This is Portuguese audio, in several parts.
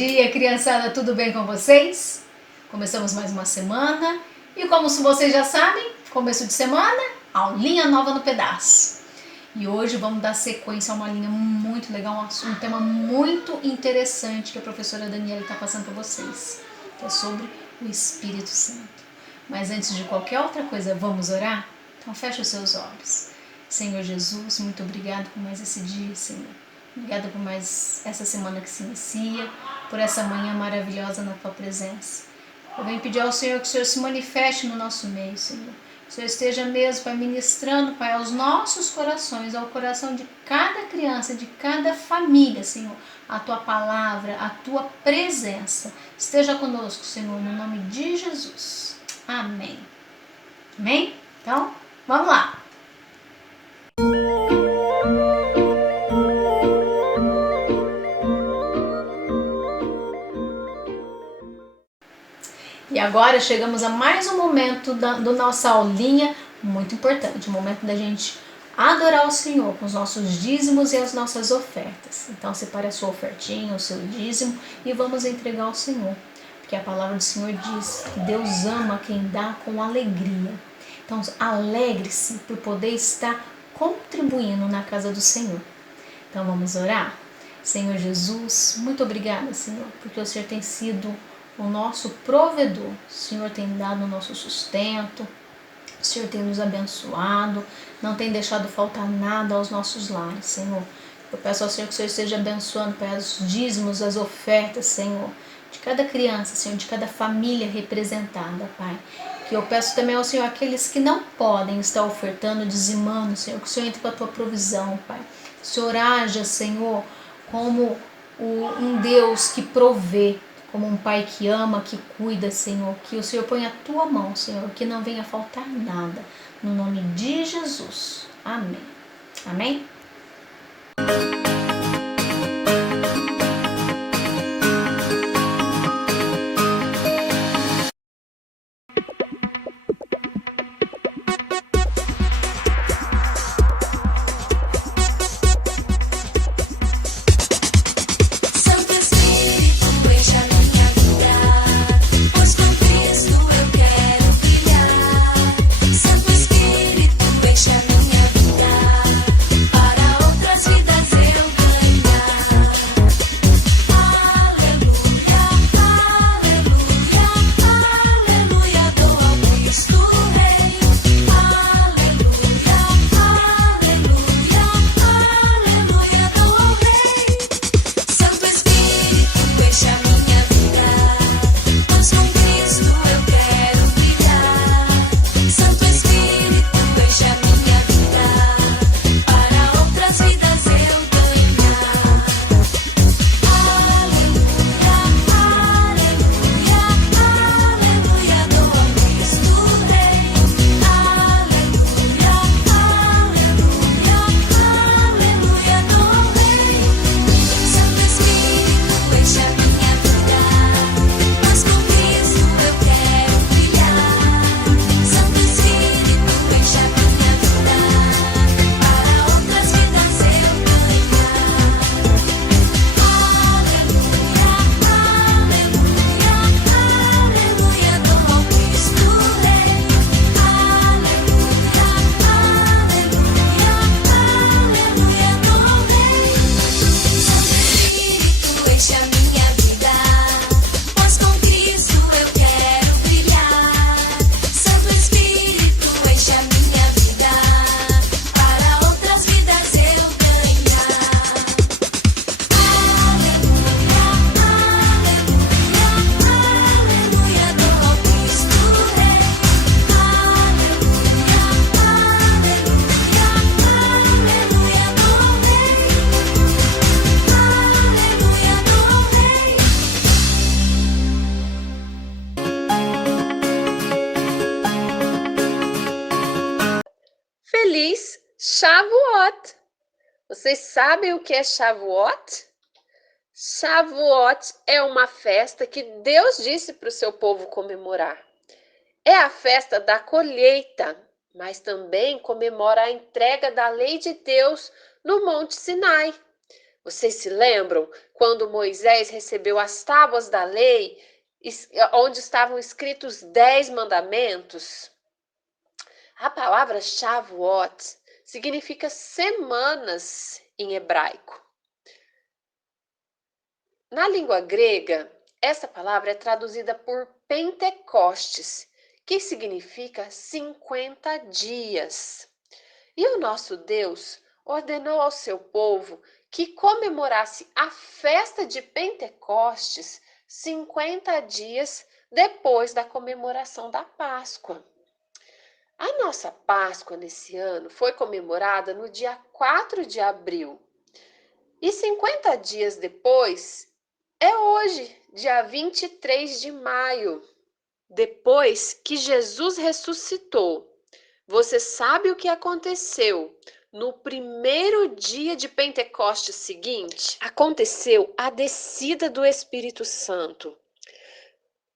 dia, criançada, tudo bem com vocês? Começamos mais uma semana e como vocês já sabem, começo de semana, aulinha nova no pedaço. E hoje vamos dar sequência a uma linha muito legal, um tema muito interessante que a professora Daniela está passando para vocês, que é sobre o Espírito Santo. Mas antes de qualquer outra coisa, vamos orar? Então feche os seus olhos. Senhor Jesus, muito obrigado por mais esse dia, Senhor. Obrigada por mais essa semana que se inicia, por essa manhã maravilhosa na Tua presença. Eu venho pedir ao Senhor que o Senhor se manifeste no nosso meio, Senhor. Que o Senhor esteja mesmo, Pai, ministrando, Pai, aos nossos corações, ao coração de cada criança, de cada família, Senhor, a Tua palavra, a Tua presença. Esteja conosco, Senhor, no nome de Jesus. Amém. Amém? Então, vamos lá. E agora chegamos a mais um momento do nossa aulinha muito importante, o momento da gente adorar o Senhor com os nossos dízimos e as nossas ofertas. Então separe a sua ofertinha, o seu dízimo e vamos entregar ao Senhor, porque a palavra do Senhor diz que Deus ama quem dá com alegria. Então alegre-se por poder estar contribuindo na casa do Senhor. Então vamos orar? Senhor Jesus, muito obrigada, Senhor, porque o Senhor tem sido o nosso provedor. O Senhor tem dado o nosso sustento, o Senhor tem nos abençoado, não tem deixado faltar nada aos nossos lares, Senhor. Eu peço ao Senhor que o Senhor esteja abençoando, Pai, os dízimos, as ofertas, Senhor, de cada criança, Senhor, de cada família representada, Pai. Que eu peço também ao Senhor, aqueles que não podem estar ofertando, dizimando, Senhor, que o Senhor entre com a Tua provisão, Pai. Que o Senhor haja, Senhor, como um Deus que provê, como um Pai que ama, que cuida, Senhor, que o Senhor ponha a Tua mão, Senhor, que não venha faltar nada, no nome de Jesus. Amém. Amém? Feliz Shavuot! Vocês sabem o que é Shavuot? Shavuot é uma festa que Deus disse para o seu povo comemorar. É a festa da colheita, mas também comemora a entrega da lei de Deus no Monte Sinai. Vocês se lembram quando Moisés recebeu as tábuas da lei, onde estavam escritos 10 mandamentos. A palavra Shavuot significa semanas em hebraico. Na língua grega, essa palavra é traduzida por Pentecostes, que significa 50 dias. E o nosso Deus ordenou ao seu povo que comemorasse a festa de Pentecostes 50 dias depois da comemoração da Páscoa. A nossa Páscoa nesse ano foi comemorada no dia 4 de abril. E 50 dias depois é hoje, dia 23 de maio, depois que Jesus ressuscitou. Você sabe o que aconteceu no primeiro dia de Pentecostes seguinte? Aconteceu a descida do Espírito Santo.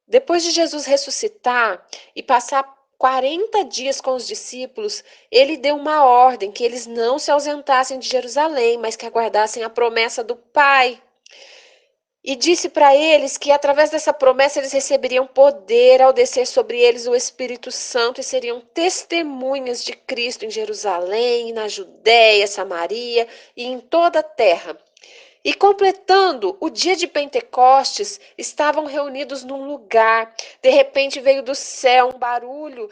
Depois de Jesus ressuscitar e passar 40 dias com os discípulos, ele deu uma ordem que eles não se ausentassem de Jerusalém, mas que aguardassem a promessa do Pai. E disse para eles que através dessa promessa eles receberiam poder ao descer sobre eles o Espírito Santo e seriam testemunhas de Cristo em Jerusalém, na Judéia, Samaria e em toda a terra. E completando o dia de Pentecostes, estavam reunidos num lugar. De repente veio do céu um barulho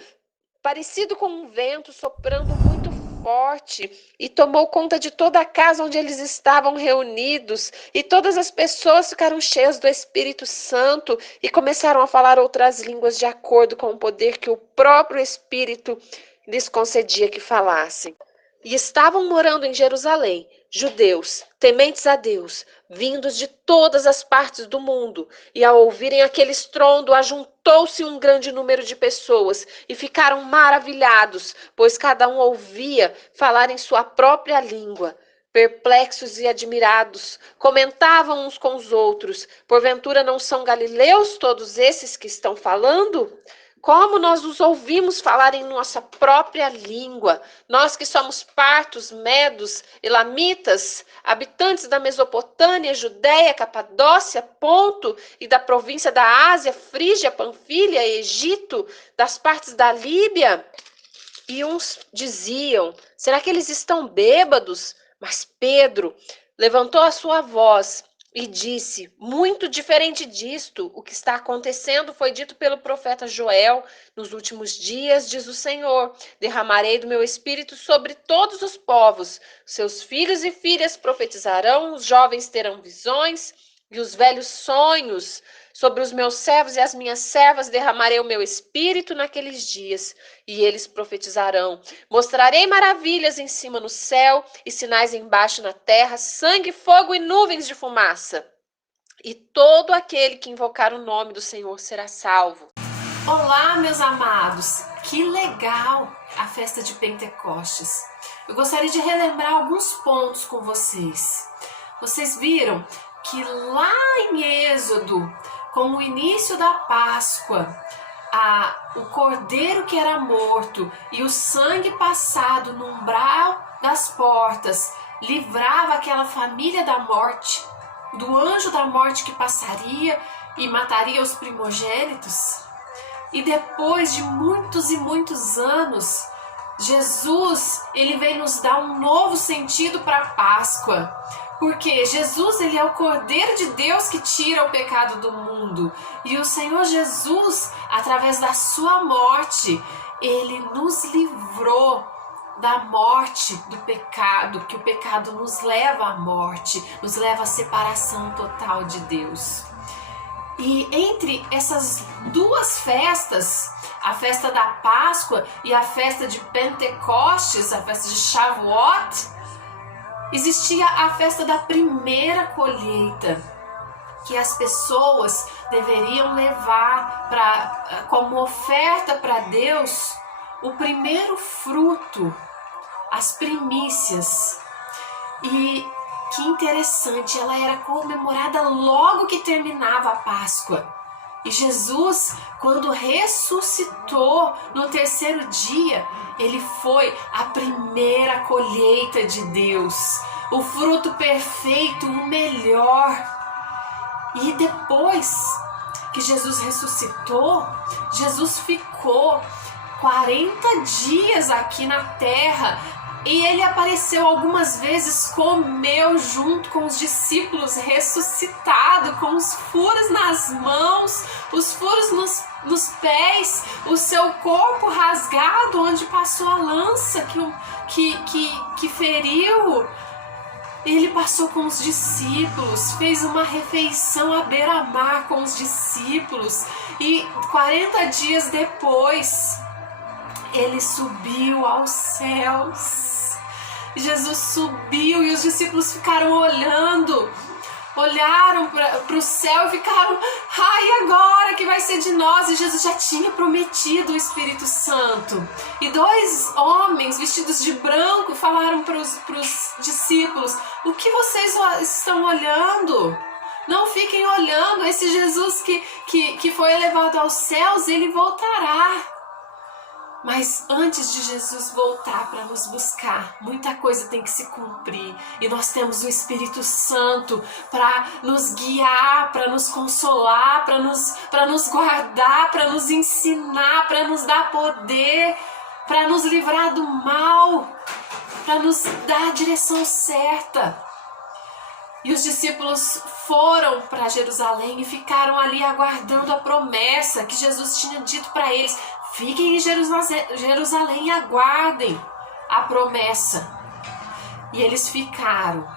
parecido com um vento soprando muito forte e tomou conta de toda a casa onde eles estavam reunidos, e todas as pessoas ficaram cheias do Espírito Santo e começaram a falar outras línguas de acordo com o poder que o próprio Espírito lhes concedia que falassem. E estavam morando em Jerusalém judeus, tementes a Deus, vindos de todas as partes do mundo, e ao ouvirem aquele estrondo, ajuntou-se um grande número de pessoas, e ficaram maravilhados, pois cada um ouvia falar em sua própria língua. Perplexos e admirados, comentavam uns com os outros: porventura não são galileus todos esses que estão falando? Como nós os ouvimos falar em nossa própria língua, nós que somos partos, medos, elamitas, habitantes da Mesopotâmia, Judéia, Capadócia, Ponto e da província da Ásia, Frígia, Panfilha, Egito, das partes da Líbia. E uns diziam: será que eles estão bêbados? Mas Pedro levantou a sua voz e disse: muito diferente disto, o que está acontecendo foi dito pelo profeta Joel: nos últimos dias, diz o Senhor, derramarei do meu espírito sobre todos os povos. Seus filhos e filhas profetizarão, os jovens terão visões e os velhos sonhos. Sobre os meus servos e as minhas servas derramarei o meu espírito naqueles dias, e eles profetizarão. Mostrarei maravilhas em cima no céu e sinais embaixo na terra, sangue, fogo e nuvens de fumaça. E todo aquele que invocar o nome do Senhor será salvo. Olá, meus amados! Que legal a festa de Pentecostes! Eu gostaria de relembrar alguns pontos com vocês. Vocês viram que lá em Êxodo, com o início da Páscoa, o cordeiro que era morto e o sangue passado no umbral das portas livrava aquela família da morte, do anjo da morte que passaria e mataria os primogênitos. E depois de muitos e muitos anos, Jesus, ele vem nos dar um novo sentido para a Páscoa. Porque Jesus, ele é o Cordeiro de Deus que tira o pecado do mundo. E o Senhor Jesus, através da sua morte, ele nos livrou da morte do pecado, que o pecado nos leva à morte, nos leva à separação total de Deus. E entre essas duas festas, a festa da Páscoa e a festa de Pentecostes, a festa de Shavuot, existia a festa da primeira colheita, que as pessoas deveriam levar como oferta para Deus o primeiro fruto, as primícias. E que interessante, ela era comemorada logo que terminava a Páscoa. E Jesus, quando ressuscitou no terceiro dia, ele foi a primeira colheita de Deus, o fruto perfeito, o melhor. E depois que Jesus ressuscitou, Jesus ficou 40 dias aqui na terra. E ele apareceu algumas vezes, comeu junto com os discípulos, ressuscitado, com os furos nas mãos, os furos nos pés, o seu corpo rasgado, onde passou a lança que feriu. Ele passou com os discípulos, fez uma refeição à beira-mar com os discípulos. E 40 dias depois, ele subiu aos céus. Jesus subiu e os discípulos ficaram olharam para o céu e ficaram, e agora que vai ser de nós? E Jesus já tinha prometido o Espírito Santo. E 2 homens vestidos de branco falaram para os discípulos: o que vocês estão olhando? Não fiquem olhando, esse Jesus que foi elevado aos céus, ele voltará. Mas antes de Jesus voltar para nos buscar, muita coisa tem que se cumprir. E nós temos o Espírito Santo para nos guiar, para nos consolar, para nos guardar, para nos ensinar, para nos dar poder, para nos livrar do mal, para nos dar a direção certa. E os discípulos foram para Jerusalém e ficaram ali aguardando a promessa que Jesus tinha dito para eles. Fiquem em Jerusalém e aguardem a promessa. E eles ficaram.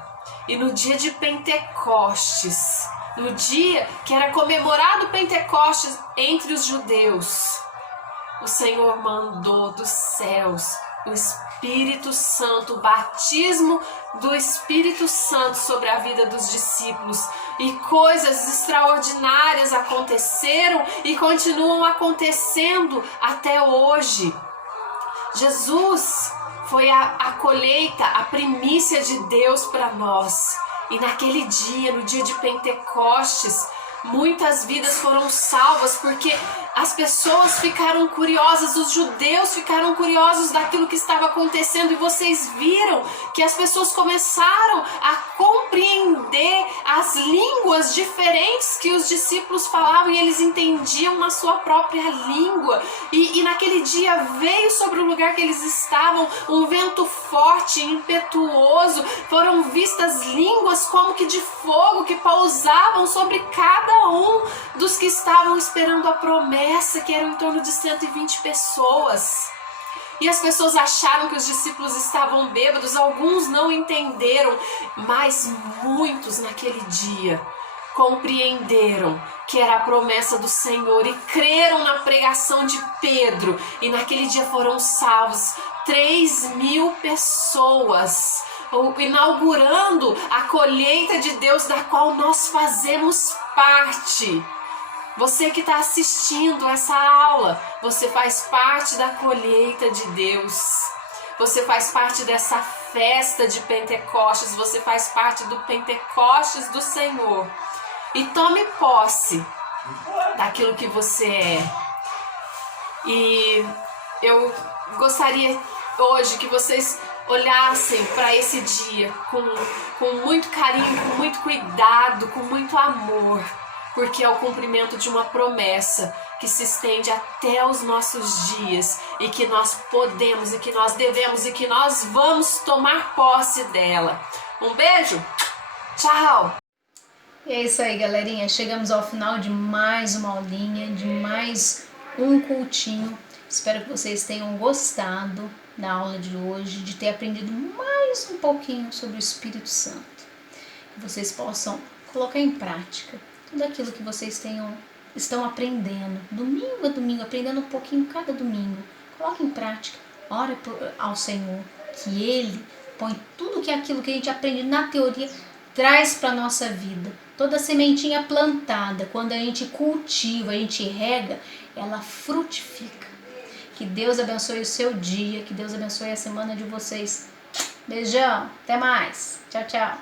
E no dia de Pentecostes, no dia que era comemorado Pentecostes entre os judeus, o Senhor mandou dos céus o Espírito Santo, o batismo do Espírito Santo sobre a vida dos discípulos. E coisas extraordinárias aconteceram e continuam acontecendo até hoje. Jesus foi a colheita, a primícia de Deus para nós. E naquele dia, no dia de Pentecostes, muitas vidas foram salvas porque as pessoas ficaram curiosas, os judeus ficaram curiosos daquilo que estava acontecendo, e vocês viram que as pessoas começaram a compreender as línguas diferentes que os discípulos falavam, e eles entendiam na sua própria língua. E naquele dia veio sobre o lugar que eles estavam um vento forte, impetuoso, foram vistas línguas como que de fogo que pousavam sobre cada um dos que estavam esperando a promessa, que eram em torno de 120 pessoas. E as pessoas acharam que os discípulos estavam bêbados, alguns não entenderam, mas muitos naquele dia compreenderam que era a promessa do Senhor e creram na pregação de Pedro. E naquele dia foram salvos 3.000 pessoas, inaugurando a colheita de Deus da qual nós fazemos parte. Você que está assistindo essa aula, você faz parte da colheita de Deus. Você faz parte dessa festa de Pentecostes, você faz parte do Pentecostes do Senhor. E tome posse daquilo que você é. E eu gostaria hoje que vocês olhassem para esse dia com muito carinho, com muito cuidado, com muito amor. Porque é o cumprimento de uma promessa que se estende até os nossos dias e que nós podemos e que nós devemos e que nós vamos tomar posse dela. Um beijo, tchau! E é isso aí, galerinha. Chegamos ao final de mais uma aulinha, de mais um cultinho. Espero que vocês tenham gostado da aula de hoje, de ter aprendido mais um pouquinho sobre o Espírito Santo. Que vocês possam colocar em prática tudo aquilo que vocês estão aprendendo, domingo a domingo, aprendendo um pouquinho cada domingo. Coloque em prática, ore ao Senhor, que Ele põe tudo aquilo que a gente aprende na teoria, traz para a nossa vida. Toda sementinha plantada, quando a gente cultiva, a gente rega, ela frutifica. Que Deus abençoe o seu dia, que Deus abençoe a semana de vocês. Beijão, até mais. Tchau, tchau.